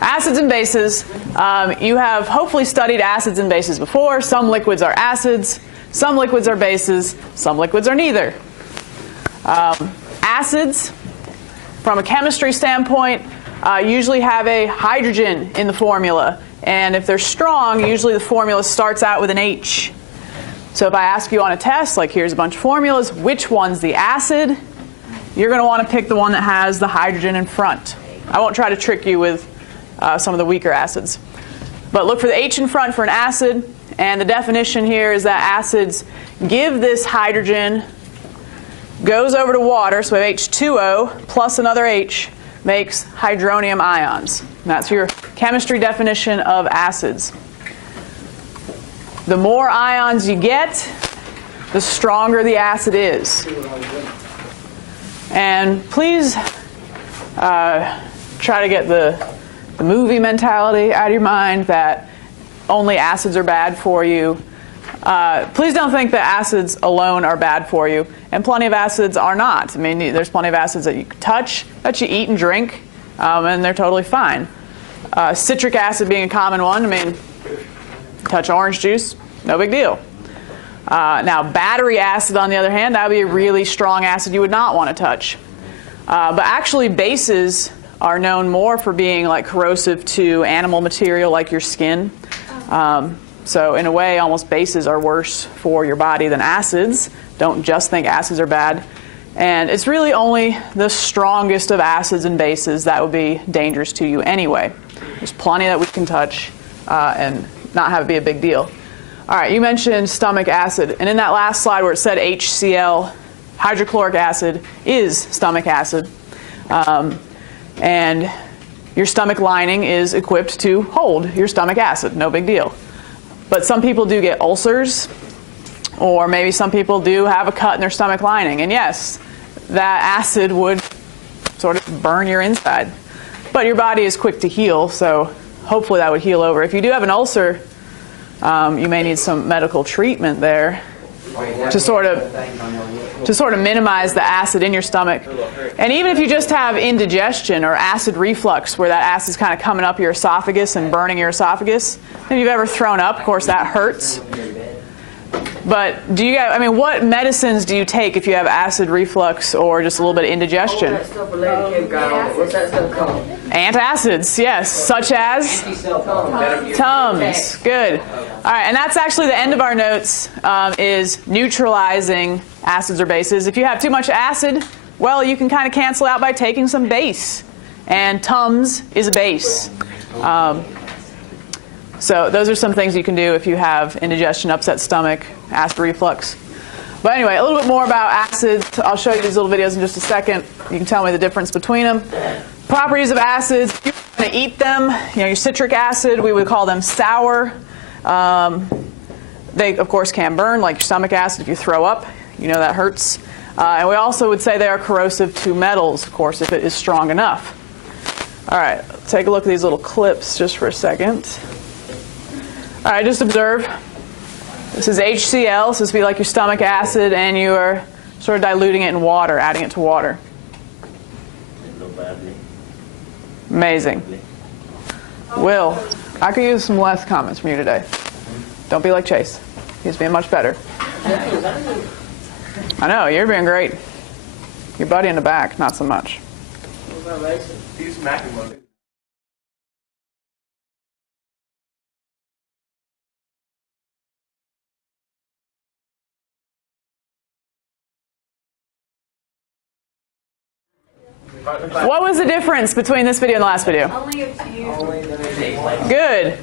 Acids and bases. You have hopefully studied acids and bases before. Some liquids are acids, some liquids are bases, some liquids are neither. Acids, from a chemistry standpoint, usually have a hydrogen in the formula. And if they're strong, usually the formula starts out with an H. So if I ask you on a test, like here's a bunch of formulas, which one's the acid? You're going to want to pick the one that has the hydrogen in front. I won't try to trick you with some of the weaker acids. But look for the H in front for an acid. And the definition here is that acids give this hydrogen, goes over to water, so we have H2O plus another H, makes hydronium ions. And that's your chemistry definition of acids. The more ions you get, the stronger the acid is. And please try to get the movie mentality out of your mind that only acids are bad for you. Please don't think that acids alone are bad for you. And plenty of acids are not. I mean, there's plenty of acids that you touch, that you eat and drink, and they're totally fine. Citric acid being a common one. I mean, touch orange juice, no big deal. Now, battery acid, on the other hand, that would be a really strong acid you would not want to touch. But actually, bases are known more for being like corrosive to animal material like your skin. So in a way, almost bases are worse for your body than acids. Don't just think acids are bad. And it's really only the strongest of acids and bases that would be dangerous to you anyway. There's plenty that we can touch and not have it be a big deal. All right, you mentioned stomach acid. And in that last slide where it said HCl, hydrochloric acid is stomach acid. And your stomach lining is equipped to hold your stomach acid. No big deal. But some people do get ulcers, or maybe some people do have a cut in their stomach lining. And yes, that acid would sort of burn your inside. But your body is quick to heal, so hopefully that would heal over. If you do have an ulcer, you may need some medical treatment there to sort of minimize the acid in your stomach. And even if you just have indigestion or acid reflux, where that acid's kind of coming up your esophagus and burning your esophagus, if you've ever thrown up, of course that hurts. But do you guys, I mean, what medicines do you take if you have acid reflux or just a little bit of indigestion? What's that stuff called? Antacids, yes, such as Tums. Good. All right, and that's actually the end of our notes, is neutralizing acids or bases. If you have too much acid, well, you can kind of cancel out by taking some base. And Tums is a base. So those are some things you can do if you have indigestion, upset stomach, acid reflux. But anyway, a little bit more about acids. I'll show you these little videos in just a second. You can tell me the difference between them. Properties of acids. If you're going to eat them, you know, your citric acid, we would call them sour. They, of course, can burn, like your stomach acid if you throw up. You know that hurts. And we also would say they are corrosive to metals, of course, if it is strong enough. All right, take a look at these little clips just for a second. All right, just observe. This is HCl, so this would be like your stomach acid, and you are sort of diluting it in water, adding it to water. Amazing. Will, I could use some less comments from you today. Don't be like Chase. He's being much better. I know, you're being great. Your buddy in the back, not so much. He's smacking one. What was the difference between this video and the last video? Only a few. Good.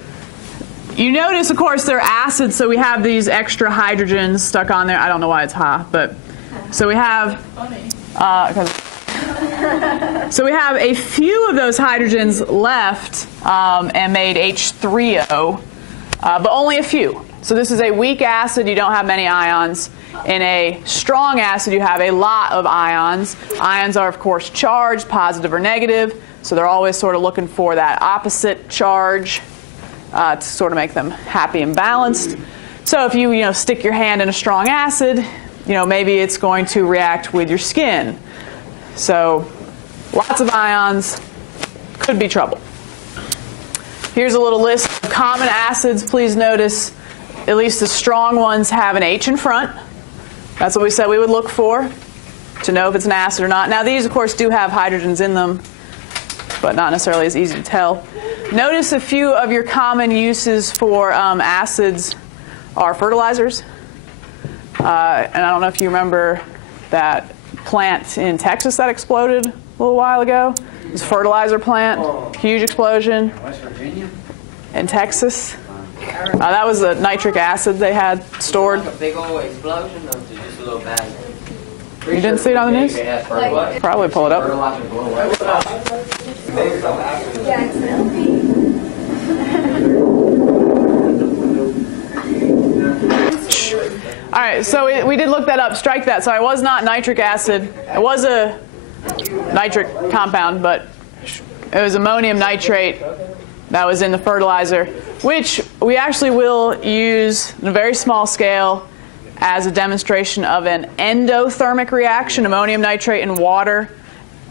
You notice, of course, they're acids, so we have these extra hydrogens stuck on there. I don't know why it's hot, but so we have so we have a few of those hydrogens left and made H3O, but only a few. So this is a weak acid. You don't have many ions. In a strong acid, you have a lot of ions. Ions are, of course, charged, positive or negative. So they're always sort of looking for that opposite charge to sort of make them happy and balanced. So if you stick your hand in a strong acid, maybe it's going to react with your skin. So lots of ions could be trouble. Here's a little list of common acids. Please notice at least the strong ones have an H in front. That's what we said we would look for to know if it's an acid or not. Now these, of course, do have hydrogens in them, but not necessarily as easy to tell. Notice a few of your common uses for acids are fertilizers. And I don't know if you remember that plant in Texas that exploded a little while ago. It was a fertilizer plant, huge explosion. West Virginia? In Texas. That was the nitric acid they had stored. Like a big old explosion or just a little bad? You didn't see it on the news? Probably pull it up. Fertilizer blow up. All right, so we did look that up. Strike that. So it was not nitric acid. It was a nitric compound, but it was ammonium nitrate that was in the fertilizer, which we actually will use on a very small scale as a demonstration of an endothermic reaction. Ammonium nitrate and water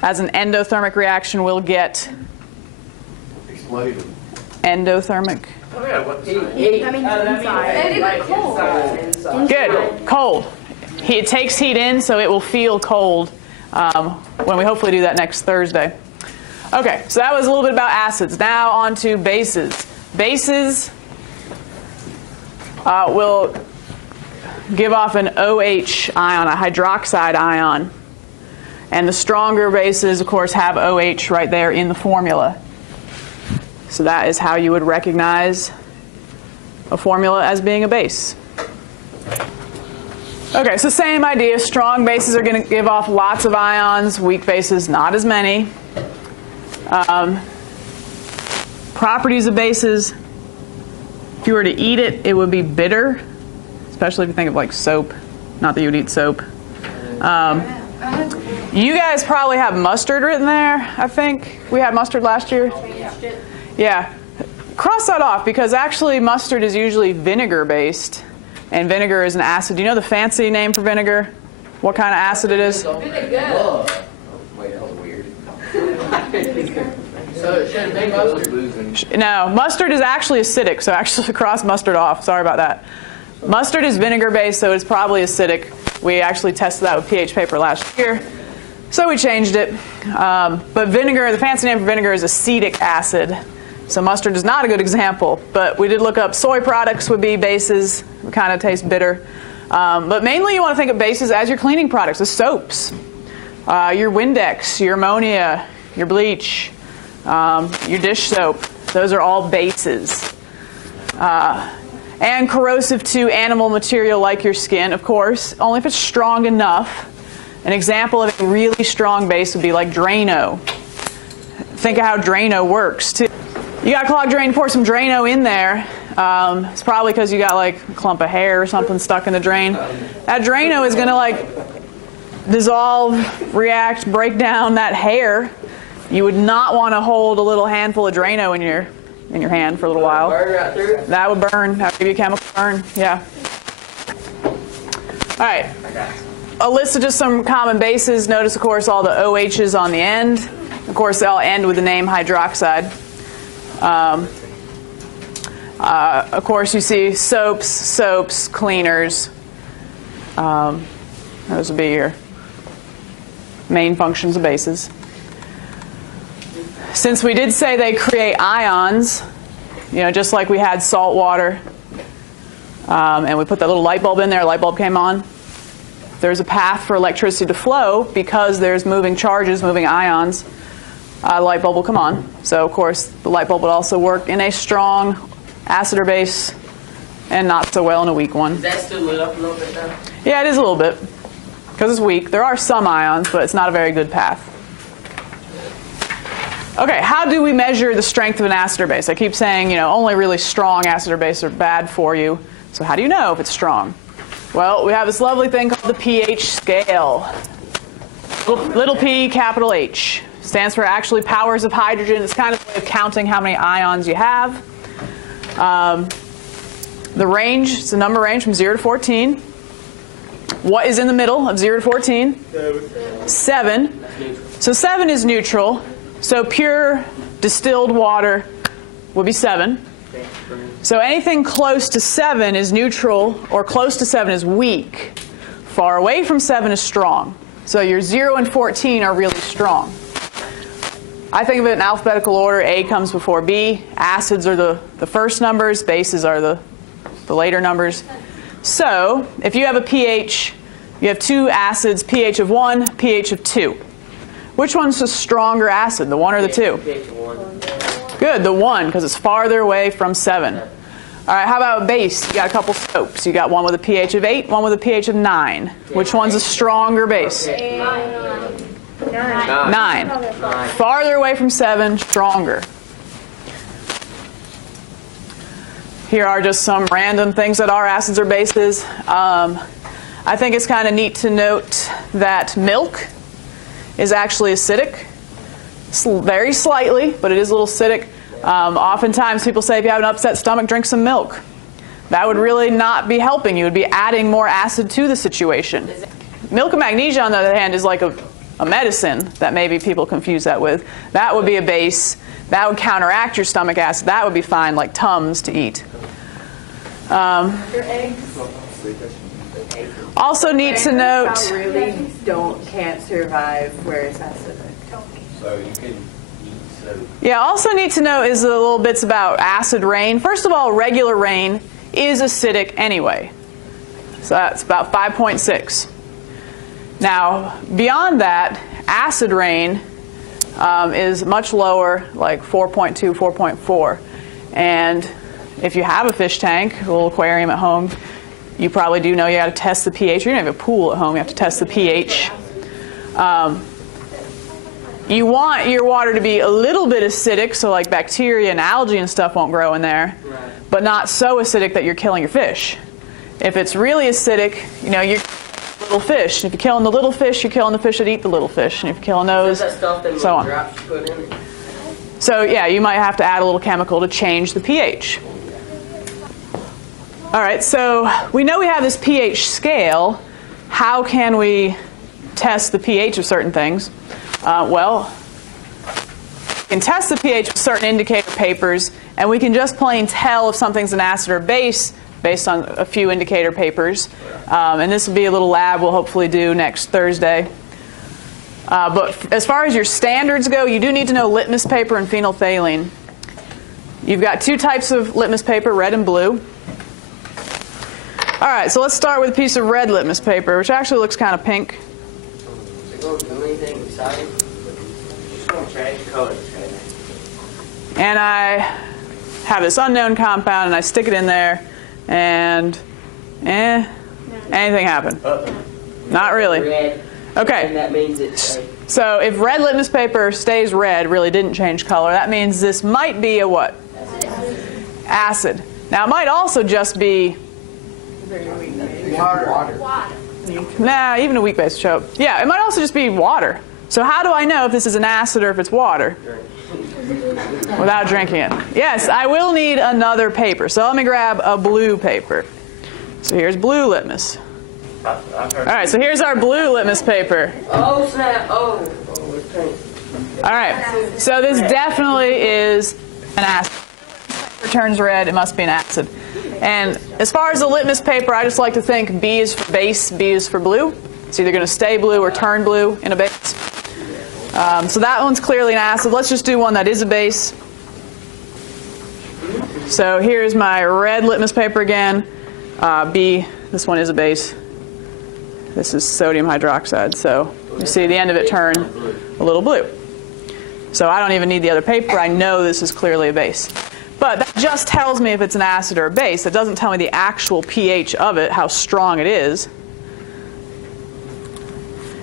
as an endothermic reaction will get Exploded. endothermic. Oh yeah, what? Good. Cold. It takes heat in, so it will feel cold when we hopefully do that next Thursday. Okay, so that was a little bit about acids. Now on to bases. Bases will give off an OH ion, a hydroxide ion. And the stronger bases, of course, have OH right there in the formula. So that is how you would recognize a formula as being a base. Okay, so same idea. Strong bases are going to give off lots of ions. Weak bases, not as many. Properties of bases. If you were to eat it, it would be bitter, especially if you think of like soap. Not that you would eat soap. You guys probably have mustard written there, I think. We had mustard last year. Yeah. Cross that off because actually mustard is usually vinegar based, and vinegar is an acid. Do you know the fancy name for vinegar? What kind of acid it is? Wait, that was weird. So it shouldn't be mustard. No, mustard is actually acidic, so actually cross mustard off. Sorry about that. Mustard is vinegar based, so it's probably acidic. We actually tested that with pH paper last year, so we changed it. But vinegar, the fancy name for vinegar is acetic acid. So mustard is not a good example, but we did look up soy products would be bases. They kind of taste bitter. But mainly you want to think of bases as your cleaning products, the soaps, your Windex, your ammonia, your bleach, your dish soap. Those are all bases. And corrosive to animal material like your skin, of course, only if it's strong enough. An example of a really strong base would be like Drano. Think of how Drano works too. You got a clogged drain, pour some Drano in there. It's probably because you got like a clump of hair or something stuck in the drain. That Drano is going to like dissolve, react, break down that hair. You would not want to hold a little handful of Drano in your hand for a little while. That would burn. That would give you a chemical burn. Yeah. All right. A list of just some common bases. Notice, of course, all the OHs on the end. Of course, they all end with the name hydroxide. Of course, you see soaps, cleaners. Those would be your main functions of bases. Since we did say they create ions, just like we had salt water, and we put that little light bulb in there, light bulb came on. There's a path for electricity to flow because there's moving charges, moving ions. The light bulb will come on. So, of course, the light bulb would also work in a strong acid or base and not so well in a weak one. Is that still lit up a little bit though? Yeah, it is a little bit because it's weak. There are some ions, but it's not a very good path. Okay, how do we measure the strength of an acid or base? I keep saying, only really strong acid or base are bad for you. So how do you know if it's strong? Well, we have this lovely thing called the pH scale. Little p, capital H. Stands for actually powers of hydrogen. It's kind of a way of counting how many ions you have. The range, it's a number range from 0 to 14. What is in the middle of 0 to 14? 7. So 7 is neutral. So pure distilled water would be 7. So anything close to 7 is neutral, or close to 7 is weak. Far away from 7 is strong. So your 0 and 14 are really strong. I think of it in alphabetical order. A comes before B. Acids are the first numbers. Bases are the later numbers. So if you have a pH, you have 2 acids, pH of 1, pH of 2. Which one's the stronger acid, the 1 or the 2? pH of 1. Good, the 1, because it's farther away from 7. All right, how about base? You got a couple soaps. You got one with a pH of 8, one with a pH of 9. Which one's a stronger base? 9. Farther away from 7, stronger. Here are just some random things that are acids or bases. I think it's kind of neat to note that milk is actually acidic. Very slightly, but it is a little acidic. Oftentimes people say if you have an upset stomach, drink some milk. That would really not be helping. You would be adding more acid to the situation. Milk of magnesia, on the other hand, is like a medicine that maybe people confuse that with. That would be a base. That would counteract your stomach acid. That would be fine, like Tums to eat. Your eggs. Also need to note. Really can't survive where it's acidic. So you can eat so. Yeah, also need to know is the little bits about acid rain. First of all, regular rain is acidic anyway. So that's about 5.6. Now, beyond that, acid rain is much lower, like 4.2, 4.4. And if you have a fish tank, a little aquarium at home, you probably do know you got to test the pH. Or you don't have a pool at home, you have to test the pH. You want your water to be a little bit acidic, so like bacteria and algae and stuff won't grow in there, but not so acidic that you're killing your fish. If it's really acidic, you know, you're little fish. If you're killing the little fish, you're killing the fish that eat the little fish. And if you're killing those, so on. Drops you put in it? So yeah, you might have to add a little chemical to change the pH. All right, so we know we have this pH scale. How can we test the pH of certain things? Well, we can test the pH with certain indicator papers, and we can just plain tell if something's an acid or base based on a few indicator papers. And this will be a little lab we'll hopefully do next Thursday. But as far as your standards go, you do need to know litmus paper and phenolphthalein. You've got 2 types of litmus paper, red and blue. All right, so let's start with a piece of red litmus paper, which actually looks kind of pink. So go do anything exciting? Just gonna change colors. And I have this unknown compound, and I stick it in there, and anything happen? Not really. Red. Okay. And that means it's So if red litmus paper stays red, really didn't change color, that means this might be a what? Acid. Now it might also just be Water. nah, even a weak base show up. Yeah, it might also just be water. So how do I know if this is an acid or if it's water? Without drinking it. Yes, I will need another paper. So let me grab a blue paper. So here's blue litmus. All right, so here's our blue litmus paper. oh snap! Oh, it's pink. All right, so this definitely is an acid. If it turns red, it must be an acid. And as far as the litmus paper, I just like to think B is for base, B is for blue. It's either going to stay blue or turn blue in a base. So that one's clearly an acid. Let's just do one that is a base. So here's my red litmus paper again. B, this one is a base. This is sodium hydroxide. So you see the end of it turn a little blue. So I don't even need the other paper. I know this is clearly a base. But that just tells me if it's an acid or a base. It doesn't tell me the actual pH of it, how strong it is.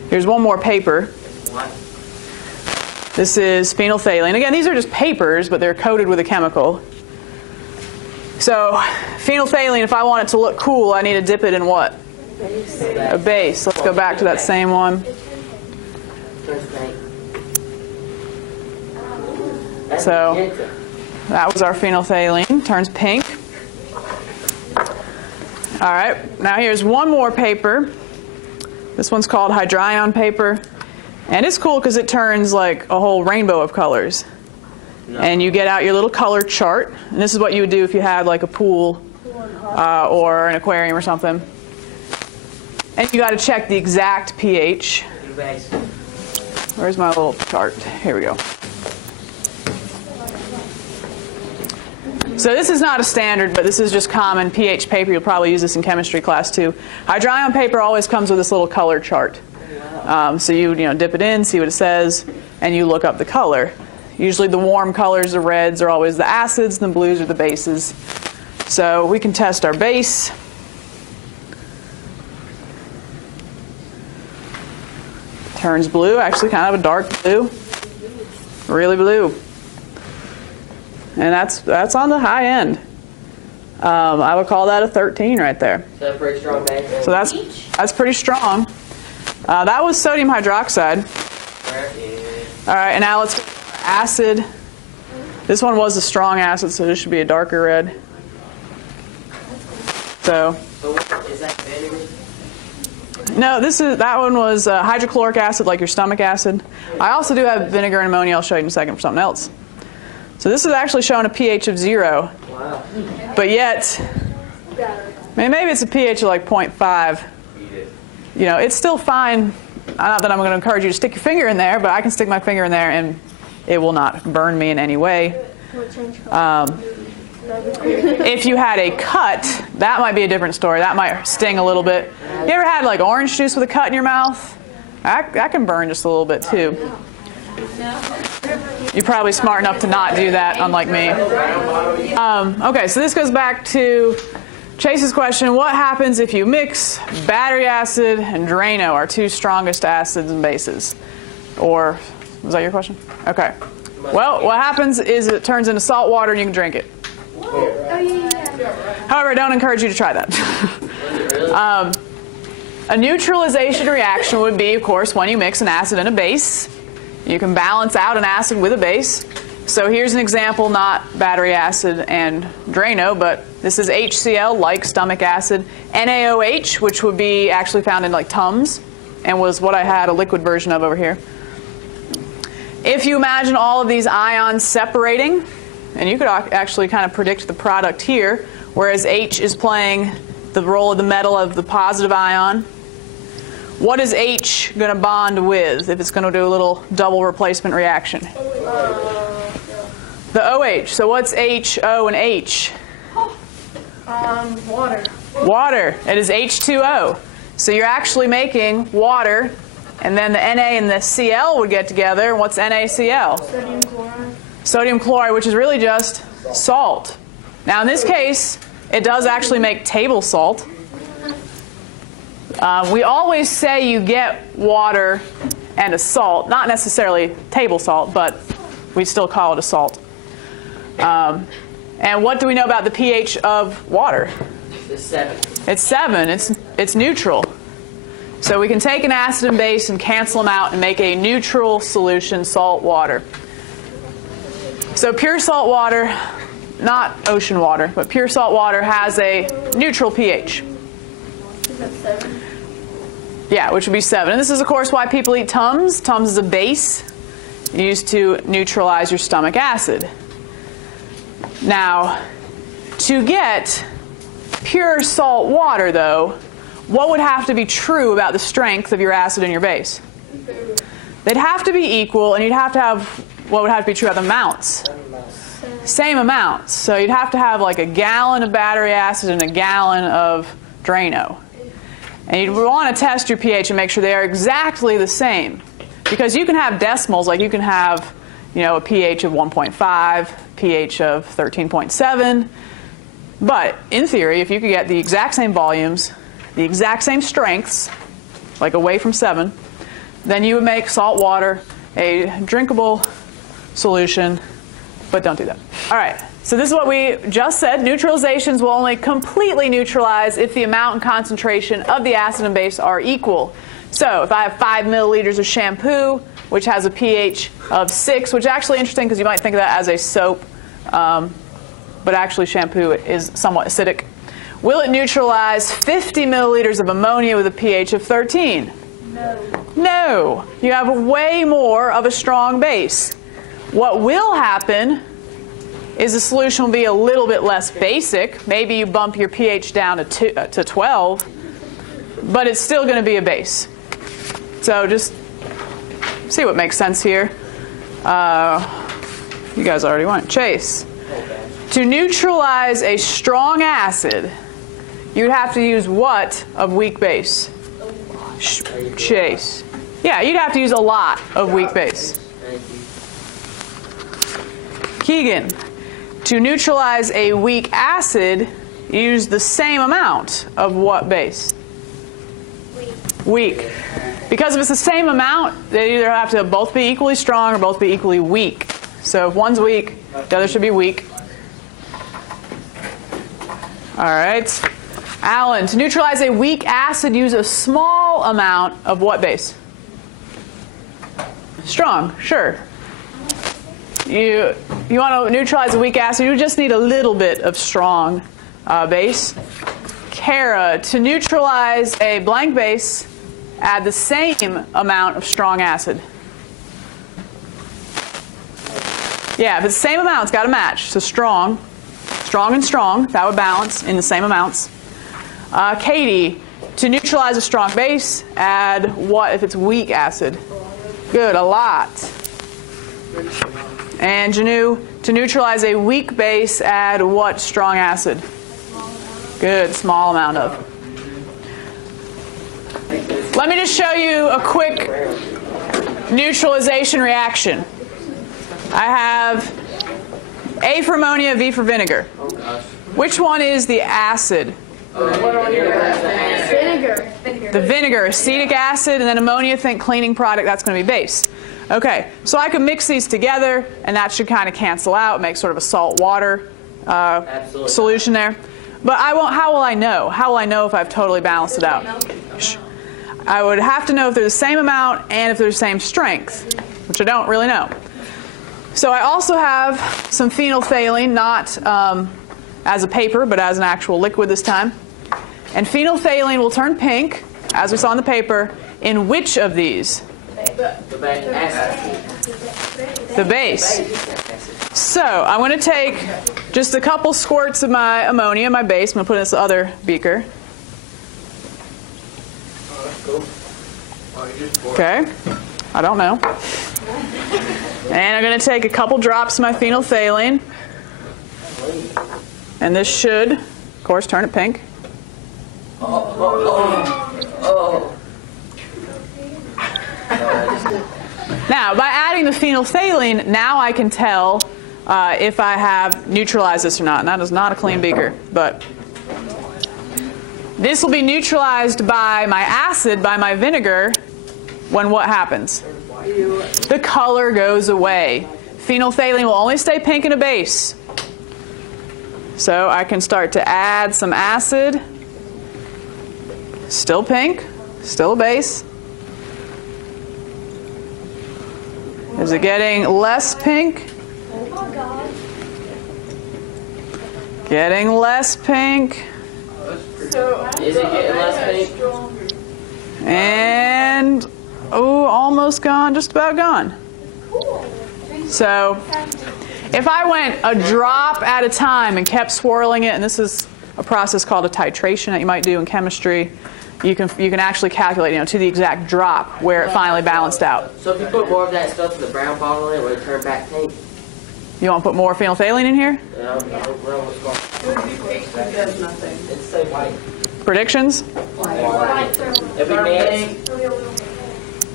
Here's one more paper. This is phenolphthalein. Again, these are just papers, but they're coated with a chemical. So phenolphthalein, if I want it to look cool, I need to dip it in what? A base. Let's go back to that same one. So that was our phenolphthalein. Turns pink. All right. Now here's one more paper. This one's called hydrion paper. And it's cool because it turns like a whole rainbow of colors. and you get out your little color chart. And this is what you would do if you had like a pool or an aquarium or something. And you got to check the exact pH. Where's my little chart? Here we go. So this is not a standard, but this is just common pH paper. You'll probably use this in chemistry class too. Hydrion paper always comes with this little color chart. So you dip it in, see what it says, and you look up the color. Usually the warm colors, the reds, are always the acids, and the blues are the bases. So we can test our base. Turns blue, actually kind of a dark blue, really blue. And that's on the high end. I would call that a 13 right there. Is that a pretty strong base? So that's pretty strong. That was sodium hydroxide. All right, and now let's go to acid. This one was a strong acid, so this should be a darker red. So. Is that vinegar? No, that one was hydrochloric acid, like your stomach acid. I also do have vinegar and ammonia. I'll show you in a second for something else. So this is actually showing a pH of 0. Wow. But yet, maybe it's a pH of like 0.5. It's still fine. Not that I'm going to encourage you to stick your finger in there, but I can stick my finger in there and it will not burn me in any way. If you had a cut, that might be a different story. That might sting a little bit. You ever had like orange juice with a cut in your mouth? That can burn just a little bit too. You're probably smart enough to not do that, unlike me. Okay, so this goes back to Chase's question. What happens if you mix battery acid and Drano, our two strongest acids and bases? Or, was that your question? Okay. Well, what happens is it turns into salt water and you can drink it. However, I don't encourage you to try that. A neutralization reaction would be, of course, when you mix an acid and a base. You can balance out an acid with a base. So here's an example, not battery acid and Drano, but this is HCl, like stomach acid. NaOH, which would be actually found in like Tums, and was what I had a liquid version of over here. If you imagine all of these ions separating, and you could actually kind of predict the product here, whereas H is playing the role of the metal of the positive ion. What is H going to bond with if it's going to do a little double replacement reaction? The OH. So what's H, O, and H? Water. Water. It is H2O. So you're actually making water, and then the Na and the Cl would get together. What's NaCl? Sodium chloride. Sodium chloride, which is really just salt. Now in this case, it does actually make table salt. We always say you get water and a salt, not necessarily table salt, but we still call it a salt. And what do we know about the pH of water? It's 7. It's 7. It's neutral. So we can take an acid and base and cancel them out and make a neutral solution, salt water. So pure salt water, not ocean water, but pure salt water has a neutral pH. Is that 7? Yeah, which would be 7. And this is, of course, why people eat Tums. Tums is a base used to neutralize your stomach acid. Now, to get pure salt water, though, what would have to be true about the strength of your acid and your base? They'd have to be equal, and you'd have to have, what would have to be true about the amounts? Same amounts. So you'd have to have like a gallon of battery acid and a gallon of Drano. And you'd want to test your pH and make sure they are exactly the same. Because you can have decimals, like you can have a pH of 1.5, pH of 13.7. But in theory, if you could get the exact same volumes, the exact same strengths, like away from 7, then you would make salt water a drinkable solution, but don't do that. All right. So this is what we just said. Neutralizations will only completely neutralize if the amount and concentration of the acid and base are equal. So if I have 5 milliliters of shampoo, which has a pH of 6, which is actually interesting because you might think of that as a soap, but actually shampoo is somewhat acidic. Will it neutralize 50 milliliters of ammonia with a pH of 13? No. No. You have way more of a strong base. What will happen is the solution will be a little bit less basic. Maybe you bump your pH down to 12, but it's still going to be a base. So just see what makes sense here. You guys already went. Chase. To neutralize a strong acid, you'd have to use what of weak base? Chase. Yeah, you'd have to use a lot of weak base. Keegan. To neutralize a weak acid, use the same amount of what base? Weak. Because if it's the same amount, they either have to both be equally strong or both be equally weak. So if one's weak, the other should be weak. All right. Alan, to neutralize a weak acid, use a small amount of what base? Strong, sure. You want to neutralize a weak acid, you just need a little bit of strong base. Kara, to neutralize a blank base, add the same amount of strong acid. Yeah, if it's the same amount, it's got to match. So strong and strong, that would balance in the same amounts. Katie, to neutralize a strong base, add what if it's weak acid? Good, a lot. And Janu, to neutralize a weak base, add what strong acid? Good, small amount of. Let me just show you a quick neutralization reaction. I have A for ammonia, V for vinegar. Which one is the acid? Vinegar. The vinegar, acetic acid, and then ammonia, think cleaning product, that's going to be base. Okay, so I can mix these together, and that should kind of cancel out, make sort of a salt water solution there. But how will I know? How will I know if I've totally balanced it out? I would have to know if they're the same amount and if they're the same strength, which I don't really know. So I also have some phenolphthalein, not as a paper, but as an actual liquid this time. And phenolphthalein will turn pink, as we saw in the paper, in which of these? The base. So I'm going to take just a couple squirts of my ammonia, my base. I'm going to put it in this other beaker. Okay. I don't know. And I'm going to take a couple drops of my phenolphthalein. And this should, of course, turn it pink. Now, by adding the phenolphthalein, now I can tell if I have neutralized this or not. And that is not a clean beaker, but this will be neutralized by my acid, by my vinegar, when what happens? The color goes away. Phenolphthalein will only stay pink in a base. So I can start to add some acid. Still pink, still a base. Is it getting less pink? Getting less pink. Is it getting less pink? And, oh, almost gone, just about gone. So if I went a drop at a time and kept swirling it, and this is a process called a titration that you might do in chemistry, you can actually calculate, to the exact drop where it finally balanced out. So if you put more of that stuff in the brown bottle in, will it turn back pink? You want to put more phenolphthalein in here? Yeah, I don't know what's going on. It's so white. Predictions? It'll be mixed.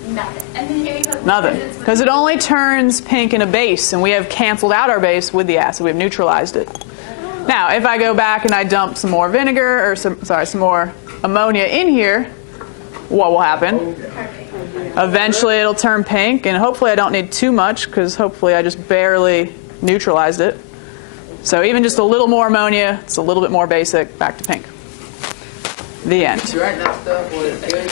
Nothing. And then here you have Nothing. Because it only turns pink in a base, and we have canceled out our base with the acid. We've neutralized it. Now, if I go back and I dump some more vinegar, or some more ammonia in here, what will happen? Eventually it'll turn pink, and hopefully I don't need too much, because hopefully I just barely neutralized it. So even just a little more ammonia, it's a little bit more basic, back to pink. The end. You write that stuff, will it